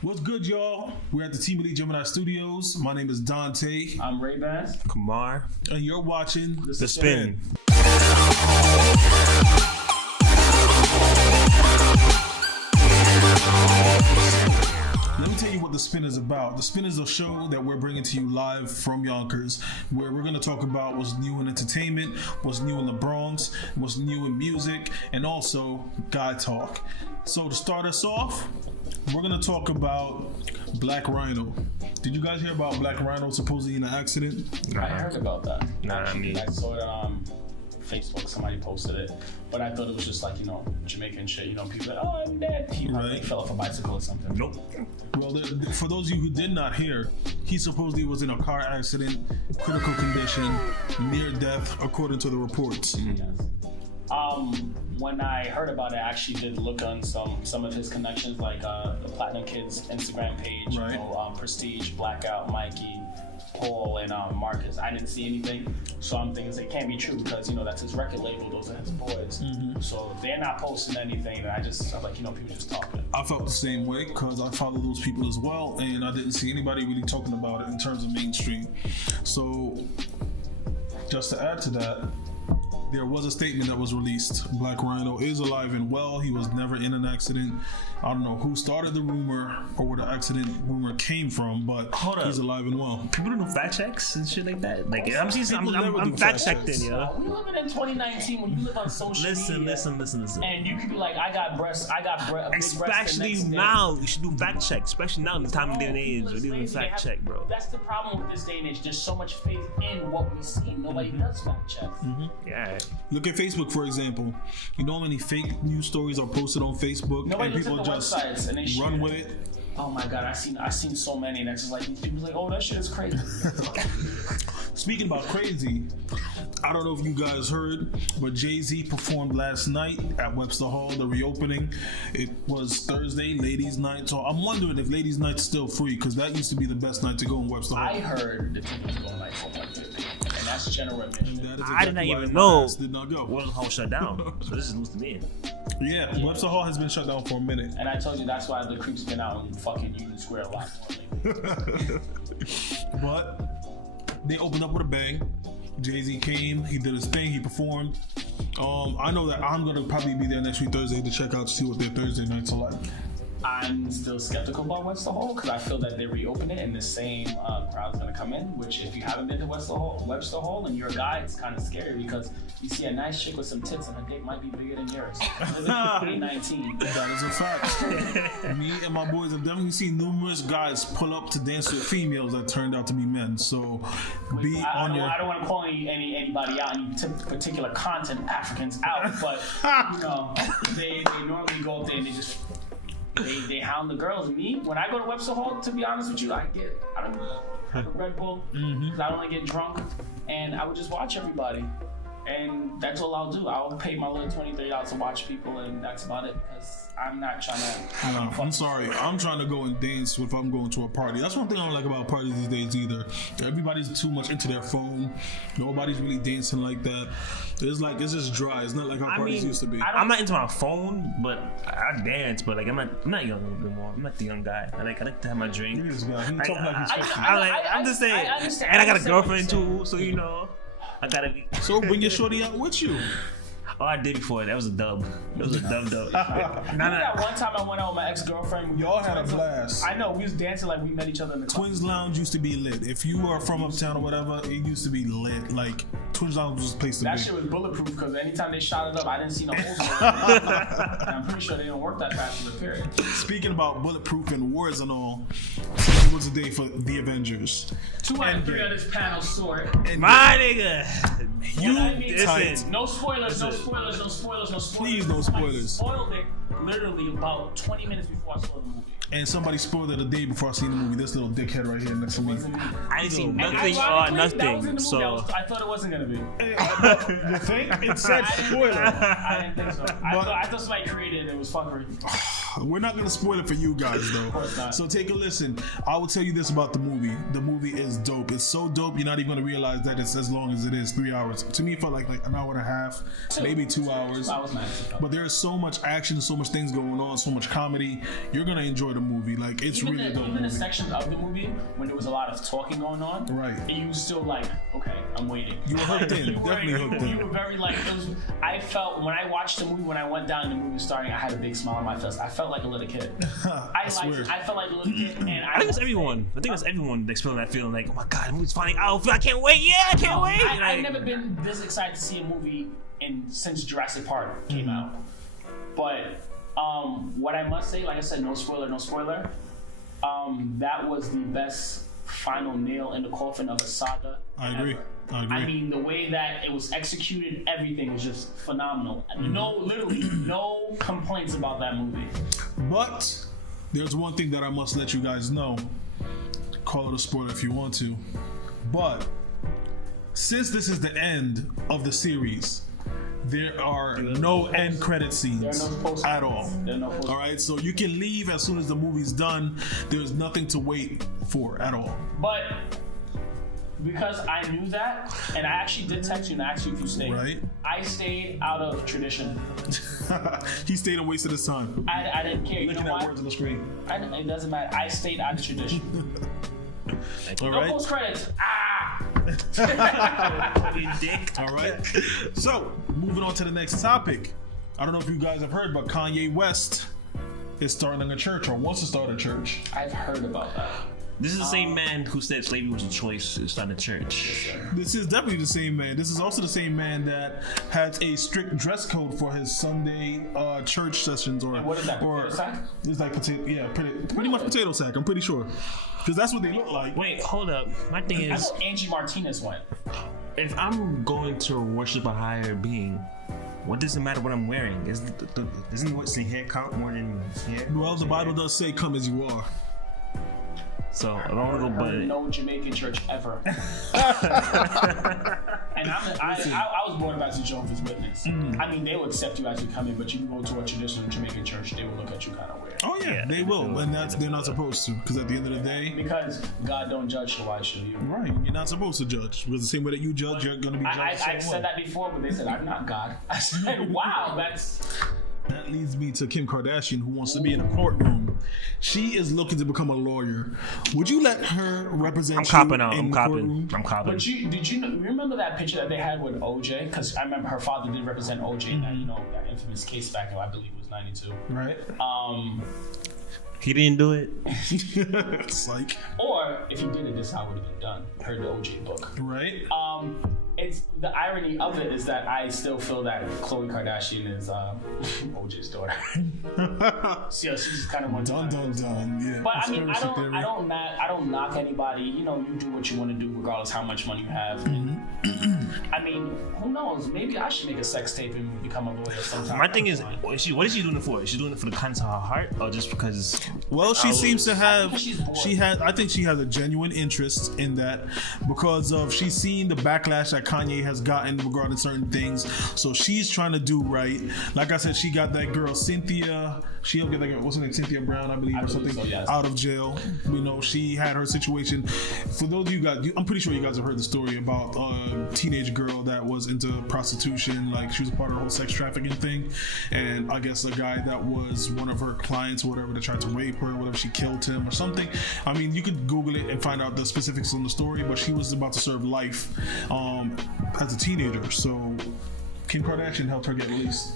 What's good, y'all? We're at the Team Elite Gemini Studios. My name is Dante. I'm Ryno. Kemar. And you're watching The Spin. Let me tell you what The Spin is about. The Spin is a show that we're bringing to you live from Yonkers, where we're going to talk about what's new in entertainment, what's new in the Bronx, what's new in music, and also guy talk. So to start us off, we're going to talk about Black Ryno. Did you guys hear about Black Ryno supposedly in an accident? I heard about that. Actually, I saw it on Facebook. Somebody posted it, but I thought it was just like, Jamaican shit. People like, oh, I'm dead. He probably fell off a bicycle or something. Nope. Well, for those of you who did not hear, he supposedly was in a car accident, critical condition, near death, according to the reports. Yes. When I heard about it, I actually did look on some of his connections, like the Platinum Kids Instagram page, right. Prestige, Blackout, Mikey, Paul, and Marcus. I didn't see anything, so I'm thinking it can't be true because that's his record label, those are his boys. Mm-hmm. So if they're not posting anything, then I'm like, people just talking. I felt the same way because I follow those people as well, and I didn't see anybody really talking about it in terms of mainstream. So just to add to that, there was a statement that was released. Black Ryno is alive and well. He was never in an accident. I don't know who started the rumor or where the accident rumor came from, but he's alive and well. People don't do fact checks and shit like that. Like I'm fact checked, yo. We living in 2019 when you live on social media. Listen. And you could be like, I got breasts. Especially now, you should do fact check. Especially now in the time of day and age, we're doing fact check, bro. That's the problem with this day and age. There's so much faith in what we see. Nobody does fact check. Mm-hmm. Yeah. Look at Facebook, for example. You know how many fake news stories are posted on Facebook? Nobody and people just websites and they run with it. Oh my god, I seen so many, and that's just like people like, oh, that shit is crazy. Speaking about crazy, I don't know if you guys heard, but Jay-Z performed last night at Webster Hall, the reopening. It was Thursday, Ladies' Night. So I'm wondering if Ladies' Night's still free, because that used to be the best night to go in Webster Hall. I heard the tickets were going like $450, and that's general admission. Exactly I did not even know did not go. Webster Hall shut down. So this is news to me. Yeah, Webster Hall has been shut down for a minute. And I told you that's why the creeps been out in fucking Union Square a lot more lately. But they opened up with a bang. Jay-Z came, he did his thing, he performed. I know that I'm gonna probably be there next week Thursday to check out to see what their Thursday nights are like. I'm still skeptical about Webster Hall because I feel that they reopen it and the same crowd's gonna come in. Which, if you haven't been to Webster Hall and you're a guy, it's kind of scary because you see a nice chick with some tits and her dick might be bigger than yours. This is 2019. That is a fact. Me and my boys have definitely seen numerous guys pull up to dance with females that turned out to be men. So I don't want to call anybody out, any particular content Africans out, but they normally go up there and they just. They hound the girls. Me, when I go to Webster Hall, to be honest with you, I don't have a Red Bull because I don't like to get drunk, and I would just watch everybody, and that's all I'll do. I'll pay my little $20-$30 to watch people, and that's about it because I'm not trying to. No, I'm sorry. I'm trying to go and dance if I'm going to a party. That's one thing I don't like about parties these days either. Everybody's too much into their phone. Nobody's really dancing like that. It's just dry. It's not like how parties used to be. I'm not into my phone, but I dance. But like I'm not young anymore. I'm not the young guy. I like to have my drink. He talking like he's 50. I'm just saying. And I got a girlfriend too, so I gotta be. So bring your shorty out with you. Oh, I did before. That was a dub. It was a dub. That one time I went out with my ex-girlfriend. Y'all had a blast. I know. We was dancing like we met each other in the club. Twins Lounge used to be lit. If you are from uptown or whatever, it used to be lit. Like, Twins Lounge was a place to be. That shit was bulletproof because anytime they shot it up, I didn't see no holes in it. And I'm pretty sure they don't work that fast in the period. Speaking about bulletproof and wars and all, today was the day for the Avengers. 2 out of 3 on this panel sort. My nigga. Listen. No spoilers. Please, no spoilers. Spoiled it literally about 20 minutes before I saw the movie. And somebody spoiled it a day before I seen the movie. This little dickhead right here next to me. I ain't seen nothing. So I thought it wasn't gonna be. You think? It said spoiler. I didn't think so. I thought somebody created it. It was fuckery. We're not gonna spoil it for you guys though. Of course not. So take a listen. I will tell you this about the movie. The movie is dope. It's so dope you're not even gonna realize that it's as long as it is, 3 hours. To me, it felt like an hour and a half, maybe 2 hours. 2 hours max. But there is so much action, so much things going on, so much comedy. You're gonna enjoy the the movie. Like, it's even really the, dope even the movie. sections of the movie when there was a lot of talking going on, Right. and you were still like, okay, I'm waiting. You were hooked in. Definitely hooked in. You were very like, I felt when I watched the movie, when I went down and the movie was starting, I had a big smile on my face. I felt like a little kid. I felt like a little kid, and I think it's everyone. I think it's everyone that's feeling that feeling like, oh my god, the movie's finally out. I can't wait. Yeah, I can't wait. I've never been this excited to see a movie since Jurassic Park came out. But what I must say, like I said, no spoiler. That was the best final nail in the coffin of a saga. I agree. I mean, the way that it was executed, everything was just phenomenal. Literally no complaints about that movie. But there's one thing that I must let you guys know. Call it a spoiler if you want to. But since this is the end of the series, there are no end credit scenes at all. All right, so you can leave as soon as the movie's done. There's nothing to wait for at all. But because I knew that, and I actually did text you and ask you if you stayed. Right. I stayed out of tradition. He stayed and wasted his time. I didn't care. Looking at words on the screen. It doesn't matter. I stayed out of tradition. All No right. post credits. All right. So, moving on to the next topic. I don't know if you guys have heard, but Kanye West is starting a church or wants to start a church. I've heard about that. This is the same man who said slavery was a choice to start a church. This is definitely the same man. This is also the same man that has a strict dress code for his Sunday church sessions. Or And what is that? Or Potato sack? it's like potato. Yeah, pretty much potato sack. I'm pretty sure, because that's what they look like. Wait, hold up. My thing I is, know Angie Martinez went. if I'm going to worship a higher being, what does it matter what I'm wearing? Isn't what's in hair count more than hair? Well, the Bible does say, "Come as you are." So I don't want to go, but No Jamaican church ever. And I was born as a Jehovah's Witness. I mean, they will accept you as you come in, but you can go to a traditional Jamaican church, they will look at you kind of weird. Oh yeah, they will, and they're not supposed to, because at the end of the day, Because God don't judge, so why should you? right, you're not supposed to judge. Because the same way that you judge, you're gonna be judged. I said that before, but they said I'm not God. I said, wow, That leads me to Kim Kardashian, who wants to be in a courtroom. She is looking to become a lawyer. Would you let her represent I'm copping you out. in I'm the copping. courtroom? I'm copping. But did you remember that picture that they had with OJ? Because I remember her father did represent OJ in that, that infamous case back in, I believe it was 92. Right. He didn't do it. It's like, Or if he did it, this is how it would have been done. Heard the OJ book. right. It's the irony of it is that I still feel that Khloe Kardashian is OJ's daughter. So she's kind of one. Dun. Yeah. But I mean, Conspiracy theory. I don't knock anybody. You know, you do what you want to do, regardless how much money you have. I mean, who knows? Maybe I should make a sex tape and become a lawyer sometime. My thing is, what is she doing it for? Is she doing it for the contents of her heart, or just because? Well, she seems to have. think she's bored. I think she has a genuine interest in that because of she's seen the backlash that Kanye has gotten regarding certain things. So she's trying to do right. Like I said, she got that girl Cynthia. She helped get that girl, what's her name, Cynthia Brown, I believe, or something, so, yes. out of jail. You know, she had her situation. For those of you guys, I'm pretty sure you guys have heard the story about a teenage girl that was into prostitution. Like she was a part of the whole sex trafficking thing, and I guess a guy that was one of her clients or whatever that tried to rape her, whatever, she killed him or something. I mean, you could Google it and find out the specifics on the story, but she was about to serve life as a teenager. So Kim Kardashian helped her get released.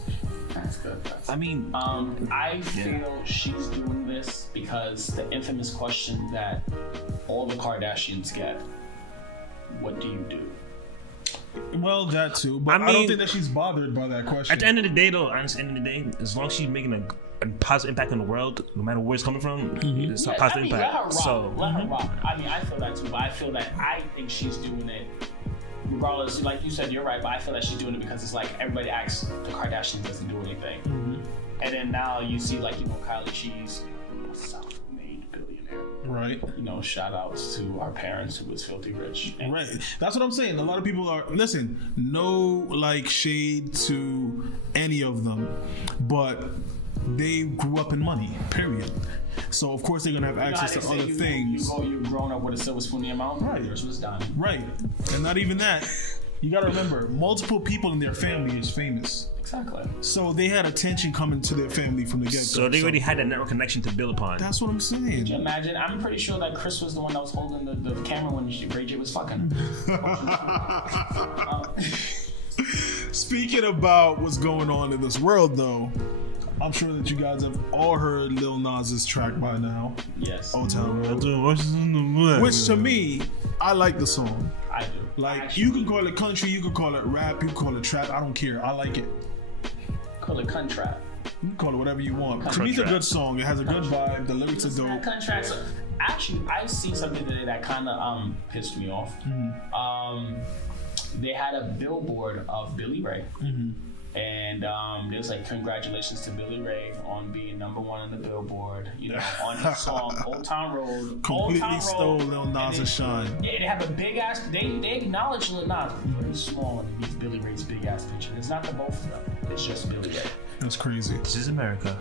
That's good. I mean, I feel she's doing this because the infamous question that all the Kardashians get: what do you do? Well, that too, but I don't think that she's bothered by that question. at the end of the day, though, honestly, at the end of the day, as long as she's making a positive impact on the world, no matter where it's coming from, it's a positive let her impact. rock. So Let her rock. I mean, I feel that too, but I feel that I think she's doing it regardless. Like you said, you're right, but I feel that she's doing it because it's like everybody acts the Kardashian doesn't do anything, and then now you see like Kylie, she's a self-made billionaire. Right. You know, shout outs to our parents who was filthy rich. And Right. That's what I'm saying. A lot of people are, listen, no like shade to any of them, but they grew up in money, period. So of course they're gonna have access to other things. You're grown up with a silver spoon in your mouth. Right. Yours was diamond. Right. And not even that. You gotta remember, multiple people in their family is famous. Exactly. So they had attention coming to their family from the get-go. So they already had that network connection to build upon. That's what I'm saying. Can you imagine? I'm pretty sure that Chris was the one that was holding the camera when Ray J was fucking. Speaking about what's going on in this world, though, I'm sure that you guys have all heard Lil Nas's track by now. Yes. Old Town Road. Which to me, I like the song. I do. Like, you can call it country, you can call it rap, you can call it trap. I don't care. I like it. Call it country. You can call it whatever you want. Country To me, it's a trap. good song. It has a good vibe. The lyrics are dope. Country. So, actually, I seen something today that kind of pissed me off. They had a billboard of Billy Ray. And it was like, congratulations to Billy Ray on being number 1 on the Billboard, on his song Old Town Road. Completely stole Lil Nas' shine. Yeah, they have a big ass, they acknowledge Lil Nas, but it's small and it beats Billy Ray's big ass picture. It's not the both of them, it's just Billy Ray. That's crazy. This is America.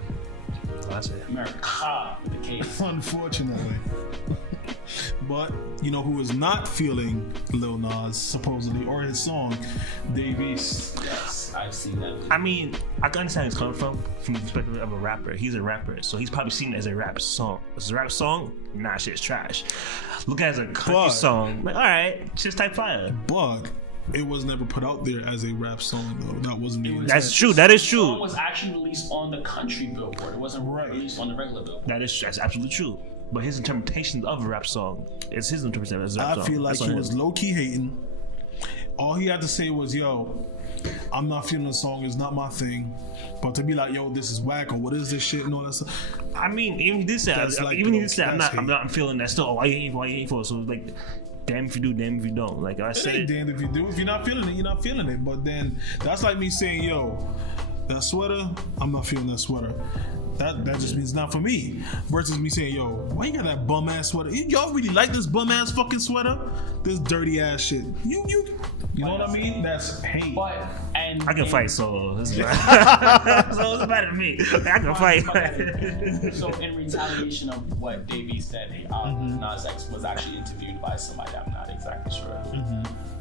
That's it. America with the case. Unfortunately. But you know who is not feeling Lil Nas supposedly or his song? Dave East. Yes, I've seen that. I mean, I can understand where he's coming from the perspective of a rapper. He's a rapper, so he's probably seen it as a rap song. As a rap song, nah, shit's trash. Look at it as a country song, like, all right, shit's type fire. But it was never put out there as a rap song, though. That wasn't the intent. That's true. That is The true. song was actually released on the country Billboard. It wasn't released on the regular Billboard. That's absolutely true. But his interpretation of a rap song is his interpretation of a rap song. I feel like he was low-key hating. All he had to say was, yo, I'm not feeling the song, it's not my thing. But to be like, yo, this is whack, or what is this shit and all that stuff. I mean, even he did say, I'm not feeling that still. Oh, why you ain't for? So like, damn if you do, damn if you don't. Like I said, damn if you do. If you're not feeling it, you're not feeling it. But then that's like me saying, yo, that sweater, I'm not feeling that sweater. That just means not for me. Versus me saying, yo, why you got that bum ass sweater? Y'all really like this bum ass fucking sweater? This dirty ass shit. You know what I mean? That's hate. I can fight solo. So it's better than me. I can fight. So in retaliation of what Davey said, Nas X was actually interviewed by somebody, I'm not exactly sure.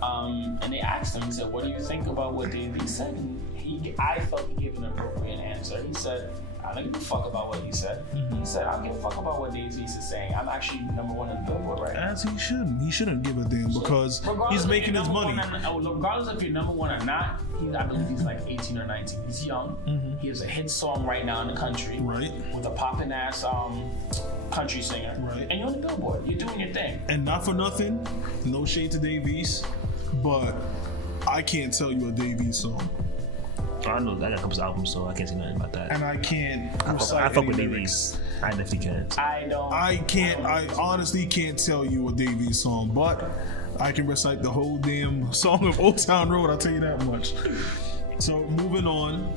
And they asked him, he said, what do you think about what Davey said? And I felt he gave an appropriate answer. He said, I don't give a fuck about what he said. He said, I don't give a fuck about what Dave East is saying. I'm actually number 1 in the Billboard right now. As he shouldn't. He shouldn't give a damn because he's making his money. Regardless if you're number 1 or not, I believe he's like 18 or 19. He's young. He has a hit song right now in the country. Right. With a poppin' ass country singer. Right. And you're on the Billboard. You're doing your thing. And not for nothing, no shade to Dave East, but I can't tell you a Dave East song. I know I got a couple albums, so I can't say nothing about that. And I can't. I fuck with Dave East. I definitely can. I honestly can't tell you a Dave East song, but I can recite the whole damn song of Old Town Road. I'll tell you that much. So moving on,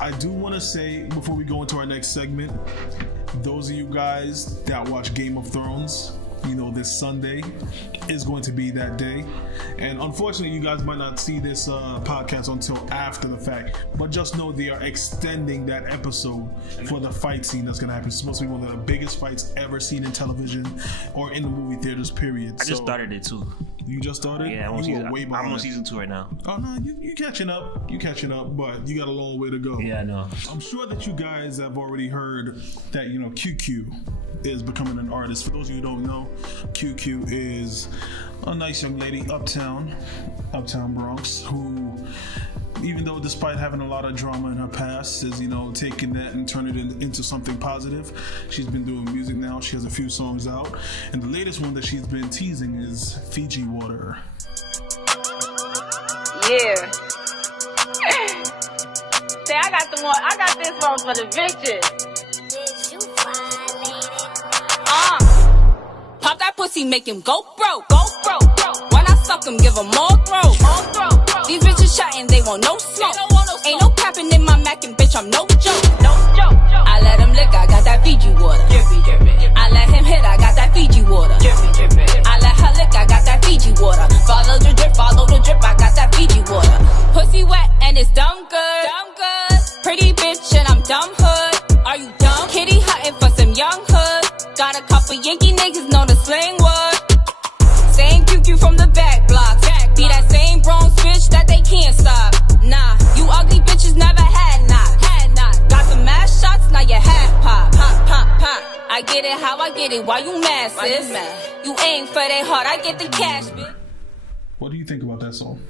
I do want to say before we go into our next segment, those of you guys that watch Game of Thrones, this Sunday is going to be that day. And unfortunately, you guys might not see this podcast until after the fact, but just know they are extending that episode for the fight scene that's going to happen. It's supposed to be one of the biggest fights ever seen in television or in the movie theaters, period. I just started it too. You just started? Yeah, I'm on season 2 right now. Oh, no, you catching up. You catching up, but you got a long way to go. Yeah, I know. I'm sure that you guys have already heard that, QQ is becoming an artist. For those of you who don't know, QQ is a nice young lady, uptown Bronx, who, even though despite having a lot of drama in her past, is taking that and turning it into something positive. She's been doing music now. She has a few songs out, and the latest one that she's been teasing is Fiji Water. Yeah. Say I got this one for the bitches. Pop that pussy, make him go broke. When I suck him, give him more throat. These bitches chatting, they want no smoke. Ain't no capping in my Mac and bitch, I'm no joke. I let him lick, I got that Fiji water. I let him hit, I got that Fiji water. I let her lick, I got that Fiji water. Follow the drip, I got that Fiji water. Pussy wet and it's dumb good. Pretty bitch and I'm dumb hood. Are you dumb? Kitty hunting for some young hood. Got a couple Yankee niggas know the slang word. Same QQ from the back block. Be that same Bronx bitch they can't stop. Nah, you ugly bitches never had not. Got some ass shots, now you half pop. Pop. I get it how I get it, why you mad, sis? You aim for they heart, I get the cash, bitch. What do you think about that song?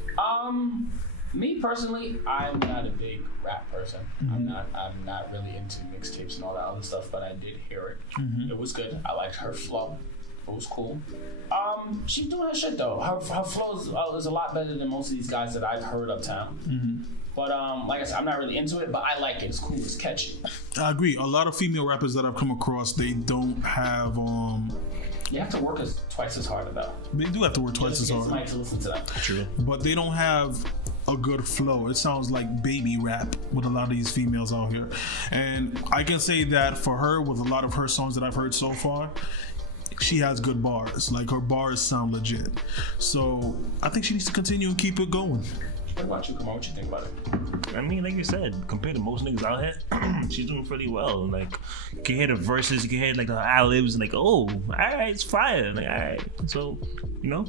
Me personally, I'm not a big rap person. I'm not really into mixtapes and all that other stuff, but I did hear it. It was good. I liked her flow. It was cool. She's doing her shit though. Her flow is a lot better than most of these guys that I've heard uptown. But like I said, I'm not really into it, but I like it. It's cool. It's catchy. I agree. A lot of female rappers that I've come across, they don't have. You have to work twice as hard though. They do have to work twice as hard. Somebody to listen to them. True. But they don't have a good flow. It sounds like baby rap with a lot of these females out here. And I can say that for her, with a lot of her songs that I've heard so far, she has good bars. Like, her bars sound legit. So I think she needs to continue and keep it going. What about you, Kemar? What you think about it? I mean, like you said, compared to most niggas out here, she's doing pretty well. Like, you can hear the verses, you can hear like the ad-libs, like, oh, all right, it's fire. Like, all right, so, you know,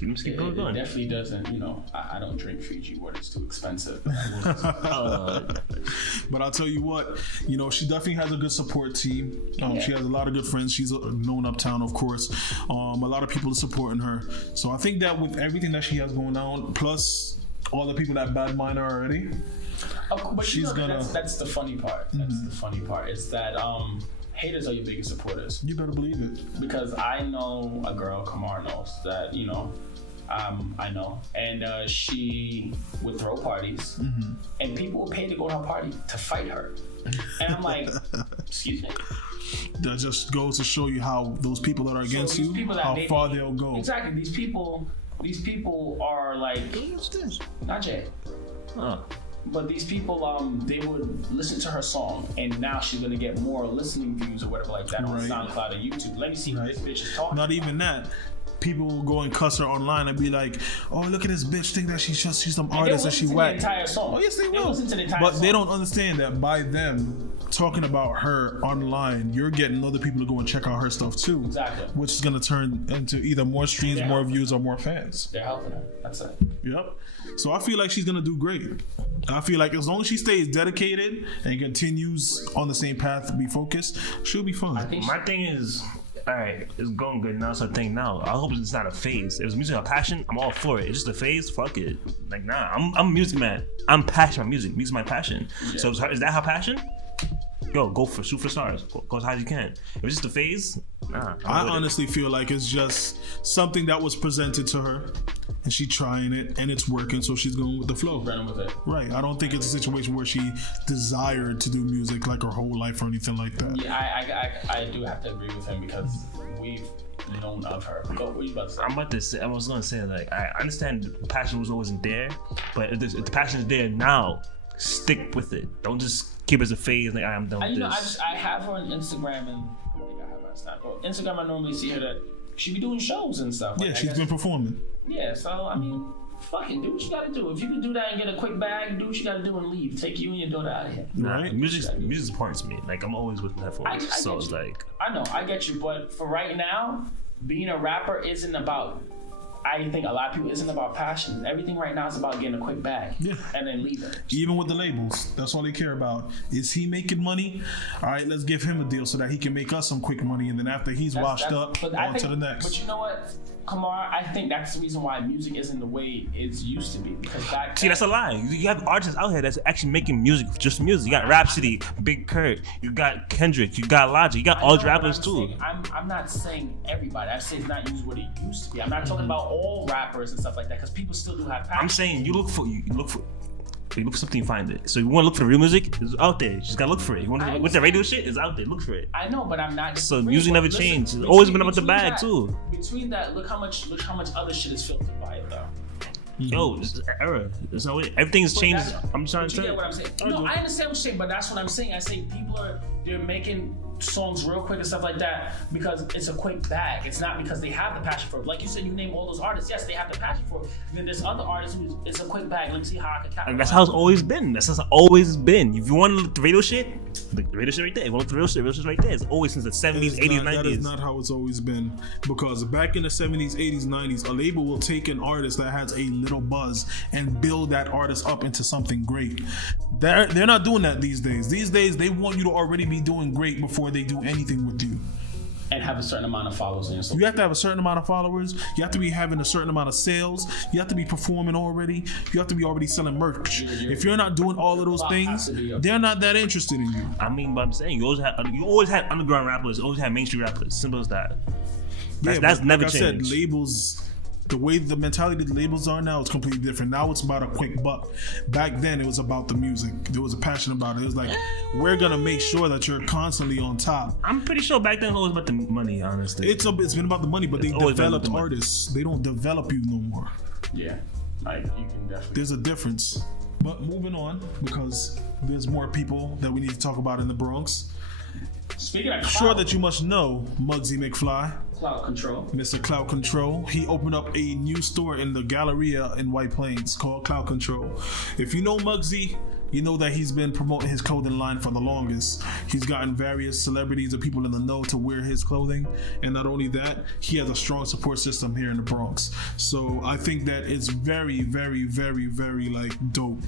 let's keep going. It definitely doesn't, you know, I don't drink Fiji water, it's too expensive. But I'll tell you what, you know, she definitely has a good support team. She has a lot of good friends. She's known uptown, of course. A lot of people are supporting her. So I think that with everything that she has going on, plus all the people that bad mind her already, but she's gonna. That's the funny part. That's the funny part. Is that haters are your biggest supporters. You better believe it. Because I know a girl, Kemar knows that, you know, I know, and she would throw parties, and people would pay to go to her party to fight her, and I'm like, excuse me. That just goes to show you how those people that are against you, how far they'll go. Exactly. These people are like, not Jay. But these people, they would listen to her song, and now she's gonna get more listening views or whatever like that on SoundCloud or YouTube. Let me see what this bitch is talking. Not even that. People will go and cuss her online and be like, "Oh, look at this bitch! Think that she's some artist that she whack." Oh, yes, they will. But they don't understand that by them talking about her online, you're getting other people to go and check out her stuff too. Exactly. Which is gonna turn into either more streams, more views, or more fans. They're helping her. That's it. Yep. So I feel like she's gonna do great. I feel like as long as she stays dedicated and continues on the same path to be focused, she'll be fine. My thing is, all right, it's going good now. It's a thing now. I hope it's not a phase. If it's music a passion, I'm all for it. It's just a phase. Fuck it. Like, nah, I'm a music man. I'm passionate about music. Music's my passion. Yeah. So is that her passion? Yo, shoot for stars. Go as high as you can. If it's just a phase, nah. I honestly feel like it's just something that was presented to her, and she trying it, and it's working, so she's going with the flow. Running with it. Right. I don't think it's a situation where she desired to do music like her whole life or anything like that. Yeah, I do have to agree with him because we've known of her. What were you about to say? I was gonna say, like, I understand the passion was always there, but if the passion is there now, stick with it. Don't just keep it as a phase. Like, I'm done with this. I have her on Instagram, and I think I have her on Snap. But Instagram, I normally see her that she be doing shows and stuff. Yeah, she's been performing. Yeah, so I mean, fucking do what you gotta do. If you can do that and get a quick bag, do what you gotta do and leave. Take you and your daughter out of here. Right. Music's important to me. Like, I'm always with headphones. So it's like, I know, I get you, but for right now, being a rapper isn't about. I think a lot of people isn't about passion. Everything right now is about getting a quick bag and then leaving. Even with the labels, that's all they care about. Is he making money? All right, let's give him a deal so that he can make us some quick money, and then after he's washed up, on to the next. But you know what, Kemar? I think that's the reason why music isn't the way it used to be. Because that's a lie. You have artists out here that's actually making music, just music. You got Rhapsody, Big Kurt, you got Kendrick, you got Logic, you got all the rappers too. I'm not saying everybody. I say it's not used what it used to be. I'm not talking about all rappers and stuff like that, because people still do have passion. I'm saying you look for something, you find it. So you want to look for the real music, it's out there. You just gotta look for it. You want to with the radio shit, it's out there. Look for it. I know, but I'm not. So music never changed. It's always been about the bag too. Between that, look how much other shit is filtered by it though. Yo, it's an era. It's no way. Everything has changed. I'm trying to tell you what I'm saying. No, I understand what you're saying, but that's what I'm saying. I say they're making songs real quick and stuff like that because it's a quick bag. It's not because they have the passion for it. Like you said, you name all those artists. Yes, they have the passion for it. Then there's other artists who it's a quick bag. Let me see how I can capitalize. And that's how it's always been. That's how it's always been. If you want the radio shit, the radio shit right there. If you want the radio shit right there. It's always since the 70s, 80s, 90s. That is not how it's always been. Because back in the 70s, 80s, 90s, a label will take an artist that has a little buzz and build that artist up into something great. They're not doing that these days. These days, they want you to already be doing great before they do anything with you. And have a certain amount of followers on your social. You have to have a certain amount of followers. You have to be having a certain amount of sales. You have to be performing already. You have to be already selling merch. If you're not doing all of those things, they're not that interested in you. I mean, but I'm saying you always had underground rappers, always had mainstream rappers. Simple as that. That's never changed. Like I said, labels. The way the mentality of the labels are now is completely different. Now it's about a quick buck. Back then it was about the music. There was a passion about it. It was like, we're gonna make sure that you're constantly on top. I'm pretty sure back then it was about the money, honestly. It's been about the money, but they developed artists. They don't develop you no more. Yeah, like you can definitely. There's a difference. But moving on, because there's more people that we need to talk about in the Bronx. Speaking of sure that you must know Muggsy McFly. Cloud Control. Mr. Cloud Control. He opened up a new store in the Galleria in White Plains called Cloud Control. If you know Muggsy, you know that he's been promoting his clothing line for the longest. He's gotten various celebrities or people in the know to wear his clothing. And not only that, he has a strong support system here in the Bronx. So I think that it's very, very, very, very like dope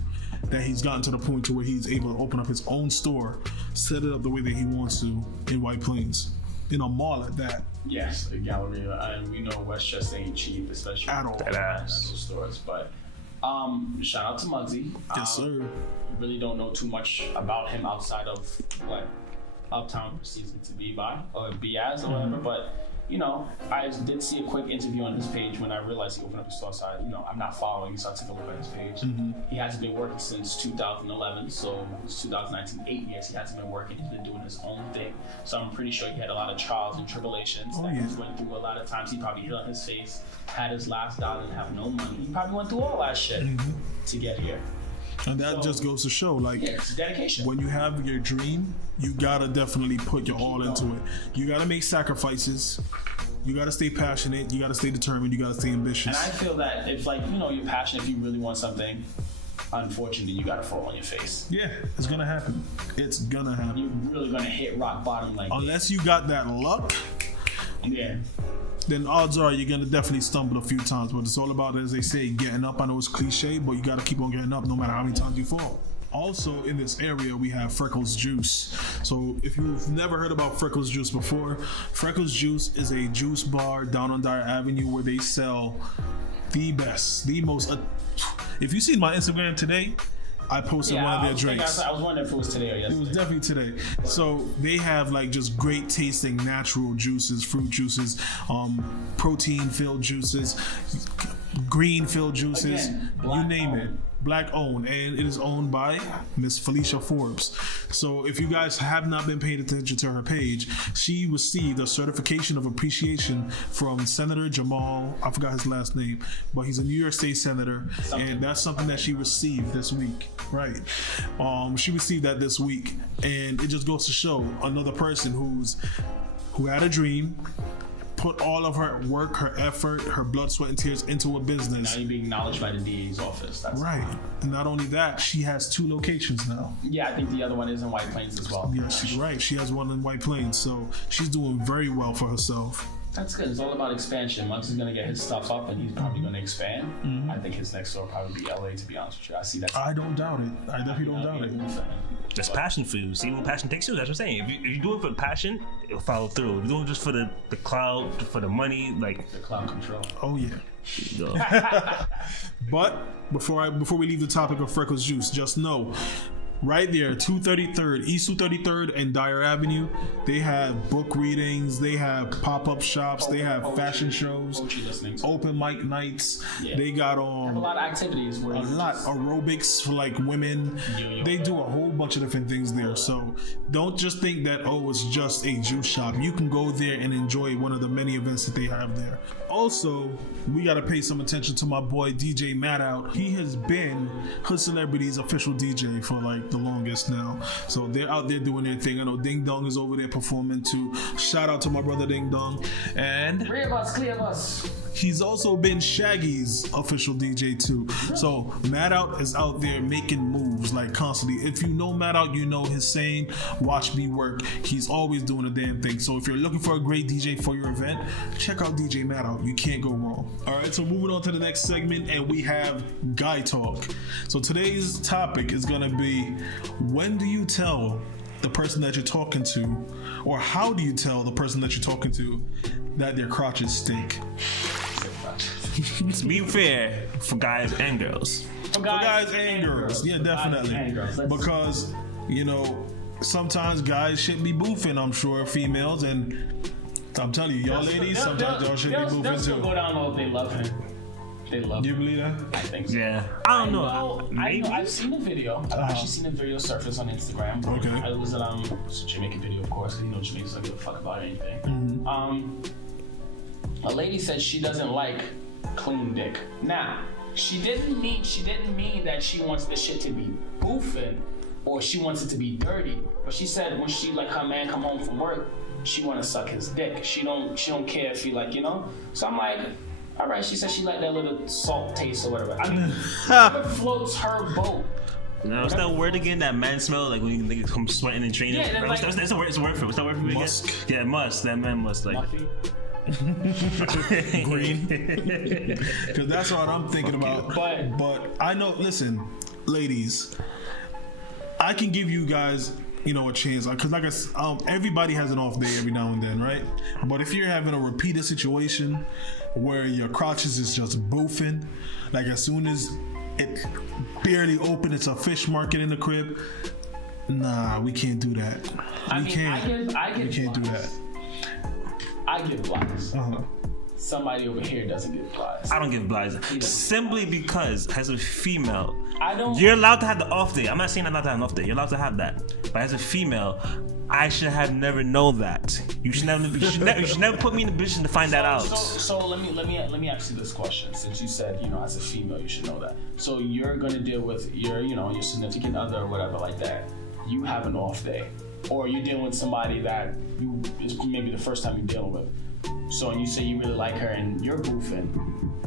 that he's gotten to the point to where he's able to open up his own store, set it up the way that he wants to in White Plains. In a mall at that. Yes, a Galleria, and we know Westchester ain't cheap, especially at all rental stores. But shout out to Muggsy. Yes, sir. Really don't know too much about him outside of what Uptown perceives him to be by or be as or whatever. But you know, I did see a quick interview on his page when I realized he opened up his store. So I'm not following, so I took a look at his page. He hasn't been working since 2011, so it's 2019, 8 years. He hasn't been working. He's been doing his own thing. So I'm pretty sure he had a lot of trials and tribulations that he went through. A lot of times he probably hit on his face, had his last dollar, and have no money. He probably went through all that shit to get here. And that just goes to show, like, it's dedication. When you have your dream, you gotta definitely put your all into it. You gotta make sacrifices. You gotta stay passionate. You gotta stay determined. You gotta stay ambitious. And I feel that if, like, you're passionate, if you really want something, unfortunately, you gotta fall on your face. Yeah, it's gonna happen. It's gonna happen. You're really gonna hit rock bottom, like unless you got that luck. Yeah. Then odds are you're gonna definitely stumble a few times. But it's all about, as they say, getting up. I know it's cliche, but you gotta keep on getting up no matter how many times you fall. Also in this area we have Freckles Juice. So if you've never heard about Freckles Juice before, Freckles Juice is a juice bar down on Dyer Avenue where they sell the best, the most. If you seen my Instagram today, I posted one of their drinks. I was wondering if it was today or yesterday. It was definitely today. So they have like just great tasting natural juices, fruit juices, protein filled juices, green filled juices, you name it. Black owned, and it is owned by Miss Felicia Forbes. So if you guys have not been paying attention to her page, she received a certification of appreciation from Senator Jamal, I forgot his last name, but he's a New York State senator, and that's something that she received this week, right? She received that this week, and it just goes to show another person who had a dream, put all of her work, her effort, her blood, sweat, and tears into a business. Now you're being acknowledged by the DA's office. That's right. And not only that, she has 2 locations now. Yeah, I think the other one is in White Plains as well. Yeah, she's right. She has one in White Plains, so she's doing very well for herself. That's good. It's all about expansion. Muggs is going to get his stuff up, and he's probably going to expand. I think his next store will probably be LA, to be honest with you. I see that. I don't doubt it. I definitely don't doubt it. That's passion for you. See what passion takes you? That's what I'm saying. If you do it for passion, it'll follow through. If you do it just for the cloud, for the money, like the cloud control. Oh yeah. But before we leave the topic of Freckles Juice, just know, right there, 233rd, East 233rd and Dyer Avenue, they have book readings, they have pop-up shops, they have fashion shows, open mic nights. Yeah. They got have a lot of activities. Where aerobics for like women. They do a whole bunch of different things there. So don't just think that, it's just a juice shop. You can go there and enjoy one of the many events that they have there. Also, we got to pay some attention to my boy DJ Matt Out. He has been Hood Celebrity's official DJ for like the longest now. So they're out there doing their thing. I know Ding Dong is over there performing too. Shout out to my brother Ding Dong. And Three of us, clear of us. he's also been Shaggy's official DJ too. So Matt Out is out there making moves like constantly. If you know Matt Out, you know his saying, watch me work. He's always doing a damn thing. So if you're looking for a great DJ for your event, check out DJ Matt Out. You can't go wrong. All right, so moving on to the next segment, and we have Guy Talk. So today's topic is gonna be, when do you tell the person that you're talking to, or how do you tell the person that you're talking to that their crotches stink? To be fair, for guys and girls. For guys and girls. Yeah, definitely. And girls. Because, you know, sometimes guys should be boofing, I'm sure, females, and I'm telling you, y'all ladies, sometimes y'all should be they'll boofing still too. go down though if they love him. They love You him. believe that? I think so. Yeah. I don't know. I know. I've seen a video. I've actually seen a video surface on Instagram. Okay. It was it's a Jamaican video, of course, because you know Jamaicans don't give a fuck about anything. Mm-hmm. A lady said she doesn't like clean dick. Now, she didn't mean that she wants the shit to be boofing or she wants it to be dirty. But she said when she like her man come home from work, she want to suck his dick. She don't care if he like, you know. So I'm like, all right. She said she like that little salt taste or whatever. I mean, whatever floats her boat. No, what's that word again? That man smell, like when you come sweating and training. Yeah, Right? That's a word. It's a word for it. What's that word for it again? Musk. Yeah, musk. That man must like. Muffy. Green. Because that's what I'm thinking about. But I know, listen, ladies, I can give you guys, you know, a chance. Because like everybody has an off day every now and then, right? But if you're having a repeated situation where your crotches is just boofing, like as soon as it barely open, it's a fish market in the crib. Nah, we can't do that. We can't do that. I give blights. Somebody over here doesn't give blights. I don't give blights. Simply because, as a female, I don't. you're allowed to have the off day. I'm not saying I'm allowed to have an off day. You're allowed to have that. But as a female, I should have never known that. You should never put me in the position to find that out. So let me ask you this question. Since you said, you know, as a female, you should know that. So you're gonna deal with your significant other or whatever like that. You have an off day, or you're dealing with somebody that is maybe the first time you're dealing with. So and you say you really like her and you're boofing,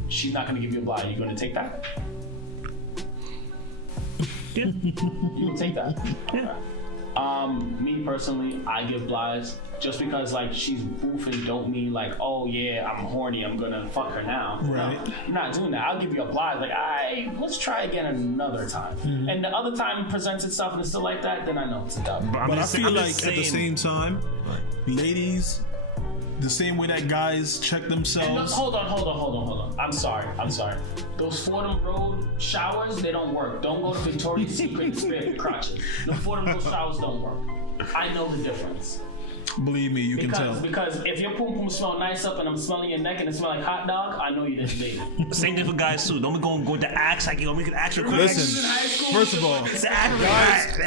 she's not gonna give you a blight. You're gonna take that? Yeah. You will take that? Yeah. Me personally, I give blights just because like she's boofing don't mean like, oh yeah, I'm horny, I'm gonna fuck her now. Right. No, I'm not doing that. I'll give you a blight like, let's try again another time. Mm-hmm. And the other time presents itself and it's still like that, then I know it's a dub. But I feel like at the same time, ladies, the same way that guys check And themselves. hold on. I'm sorry. Those Fordham Road showers, they don't work. Don't go to Victoria's Secret and spare your crotches. The Fordham Road showers don't work. I know the difference. Believe me, you can tell. Because if your pum pum smell nice up and I'm smelling your neck and it smell like hot dog, I know you didn't date it. Same thing for guys too. Don't be going to axe like you. Make an axe real quick. Listen, first of all, The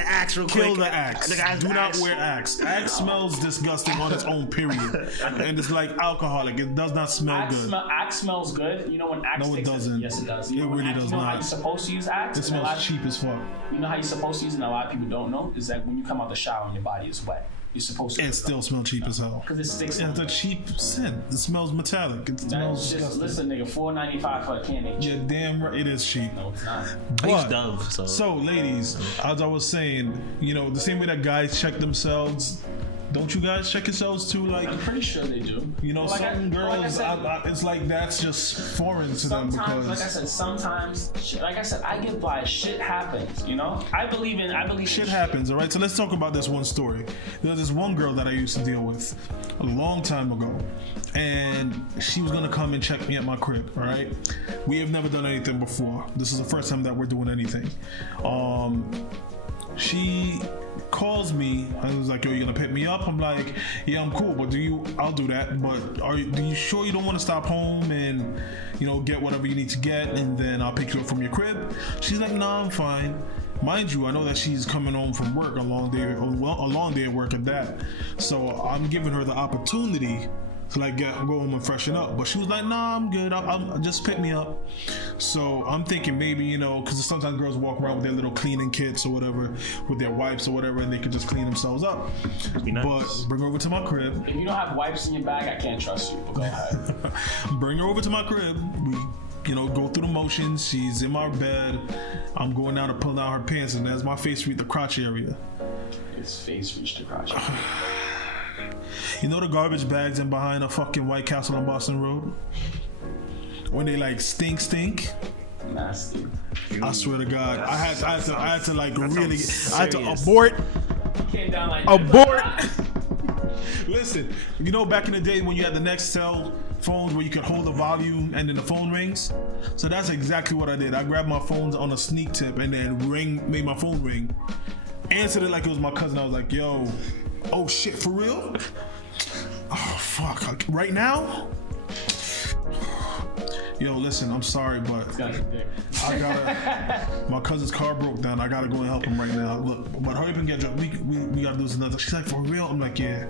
axe real quick. kill the axe. The guys Do not axe. wear axe. Axe smells disgusting on its own, period. And it's like alcoholic. It does not smell good. Axe smells good. You know when Axe No, it takes doesn't. Yes, it does. It You know when really Axe- does you know how not. you're supposed to use Axe? It And a lot- smells cheap as fuck. You know how you're supposed to use it and a lot of people don't know? Is that when you come out the shower and your body is wet. You're supposed to. It still smells cheap as hell. Because it sticks. Yeah, it's a cheap scent. It smells metallic. It smells Just disgusting. listen, nigga. $4.95 for a can ain't cheap. You're damn right. It is cheap. No, it's not. I use But, Dove. so, ladies, as I was saying, you know, the same way that guys check themselves, don't you guys check yourselves too? Like, I'm pretty sure they do. you know, Like some girls, like I said, it's like that's just foreign to them sometimes, because like I said, I get by. Shit happens, you know. I believe shit in happens. All right, so let's talk about this one story. There's this one girl that I used to deal with a long time ago, and she was gonna come and check me at my crib. All right, we have never done anything before. This is the first time that we're doing anything. She calls me and was like, yo, you gonna pick me up? I'm like, yeah, I'm cool, but I'll do that, but are you sure you don't want to stop home and, you know, get whatever you need to get and then I'll pick you up from your crib? She's like, nah, I'm fine. Mind you, I know that she's coming home from work, a long day at work at that, so I'm giving her the opportunity to like go home and freshen up. But she was like, nah, I'm good. I'm just pick me up. So I'm thinking maybe, you know, because sometimes girls walk around with their little cleaning kits or whatever, with their wipes or whatever, and they can just clean themselves up. Nice. But bring her over to my crib. If you don't have wipes in your bag, I can't trust you. But go ahead. Bring her over to my crib. We, you know, go through the motions. She's in my bed. I'm going down to pull down her pants, and as my face reach the crotch area. His face reached the crotch. You know the garbage bags in behind a fucking White Castle on Boston Road? When they like stink? Nasty. I swear to God, I had to like really, serious. I had to abort. Came down like Abort. Listen, you know back in the day when you had the Nextel phones where you could hold the volume and then the phone rings? So that's exactly what I did. I grabbed my phone on a sneak tip and then made my phone ring. Answered it like it was my cousin. I was like, yo, oh shit, for real? Oh fuck, right now? Yo, listen, I'm sorry, but I gotta. My cousin's car broke down. I gotta go and help him right now. Look, but hurry up and get drunk. We gotta do this another. She's like, for real? I'm like, yeah.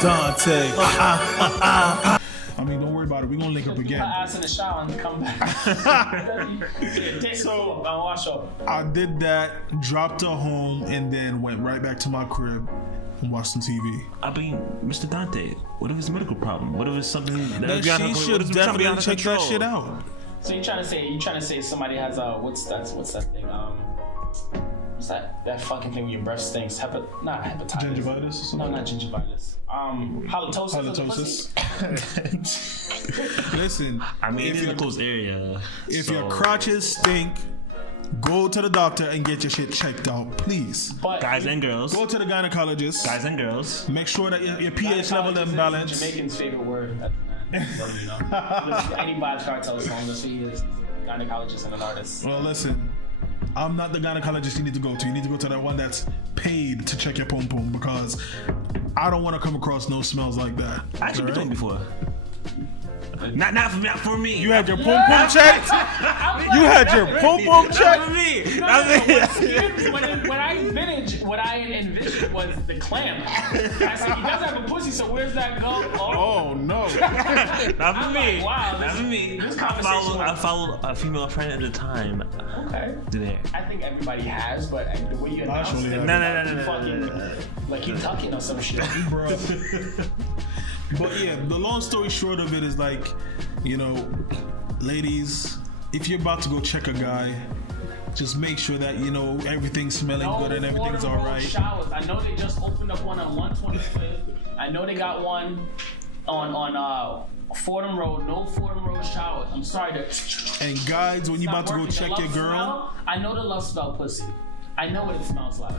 Dante. I mean, don't worry about it. We gonna link up Put again. ass in the shower and come back. So wash up. I did that, dropped her home, and then went right back to my crib and watched some TV. I mean, Mr. Dante, what if it's a medical problem? What if it's something Then she should definitely check that shit out. So you trying to say somebody has what's that thing? What's that fucking thing when your breath stinks? Not hepatitis. Gingivitis or something? No, not gingivitis. Halitosis. Listen, I mean, it is a close area. if your crotches stink, go to the doctor and get your shit checked out, please. But Guys and girls. Go to the gynecologist. Guys and girls. Make sure that your pH level is balanced. Jamaican's favorite word. Listen, any Vibes Cartel song, that's what he is. Gynecologist and an artist. Well, listen, I'm not the gynecologist you need to go to. You need to go to that one that's paid to check your pom pom, because I don't want to come across no smells like that. I actually been told before. Not for me. You had your pom pom checked? You had your pom pom Not checked? for me. No, Not for me. what I envisioned was the clamp. I said, he does have a pussy, so where's that go? Oh no! Not for I'm me. like, wow, Not for me. this I conversation followed a female friend at the time. Okay. There. I think everybody has, but the way you announce Actually, it, no. fucking, like you tucking or some shit. Bro. But yeah, the long story short of it is like, you know, ladies, if you're about to go check a guy, just make sure that, you know, everything's smelling good and everything's all right. Showers. I know they just opened up one on 125th. I know they got one on Fordham Road. No Fordham Road showers. I'm sorry to. And guys, when you about to go check your girl, I know the love smell pussy. I know what it smells like.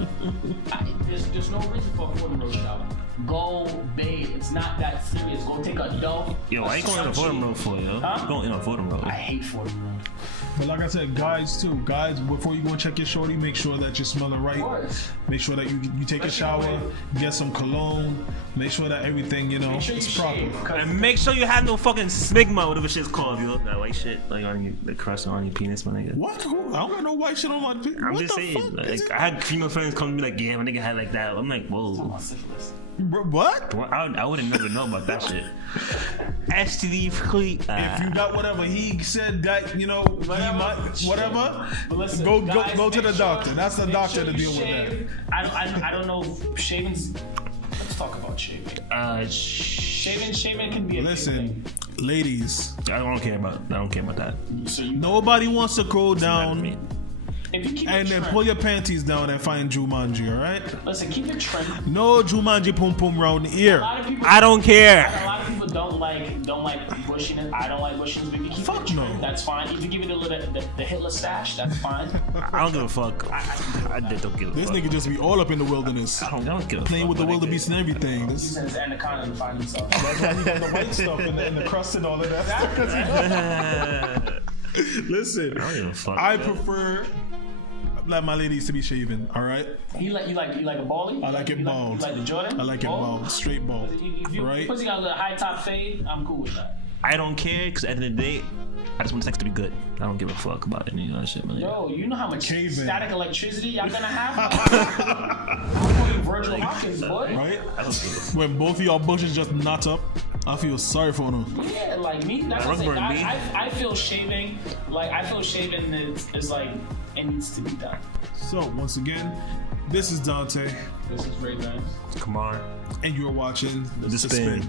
There's no reason for a Fordham Road shower. Go bathe. It's not that serious. Go take a dump. Yo, I ain't going in a Fordham Road for you. Huh? I'm going in a Fordham Road. I hate Fordham Road. but like I said, guys too. Guys, before you go and check your shorty, make sure that you're smelling right. Of course. Make sure that you take a shower, get some cologne. Make sure that everything, you know, Make sure you is proper. shave. 'Cause And make sure you have no fucking smegma, whatever shit's called, yo. That white shit, like on your, the crust on your penis, my nigga. What? Who? I don't got no white shit on my. I'm What just the saying, fuck? Is like, it- I had female friends come to me like, yeah, my nigga had like that. I'm like, whoa. syphilis. Bro, what? I wouldn't never know about that shit. STD free. If you got whatever he said that, you know, he might whatever. But listen, go guys, to the make doctor. sure- That's the make doctor sure to you deal with shave. I don't know. Shaving's. Let's talk about shaving. Shaving can be a that. Listen, ladies, I don't care about that. Big thing. So you, nobody wants to go Not down me. if you keep and it then trim, pull your panties down and find Jumanji, all right? listen, keep it trim. No Jumanji pum pum round here. A lot of people. I don't care. A lot of people don't like bushiness. I don't like bushiness, but if you keep Fuck it trim, no. that's fine. If you give it a little the Hitler stash, that's fine. I don't give a fuck. I don't give a This fuck. nigga just be all up in the wilderness, I don't give a playing fuck, with the my nigga. wildebeest and everything. He's This in his anaconda to find himself. that's why he got the white stuff and the crust and all of that stuff. Listen, I don't give a fuck. I prefer like my ladies to be shaven, all right? You like a ballie? I like it bald. You like the Jordan? I like it bald, straight bald, If you right? pussy got a little high top fade, I'm cool with that. I don't care because at the end of the day, I just want sex to be good. I don't give a fuck about any of that shit, man. Yo, you know how much Caveman. static electricity y'all gonna have? I'm putting Virgil Hawkins, boy. Right? When both of y'all bushes just knot up, I feel sorry for them. Yeah, like me. That's what I'm saying. I feel shaving. Like I feel shaving is like it needs to be done. So once again, this is Dante. This is Ryno. Kemar. And you're watching The Spin.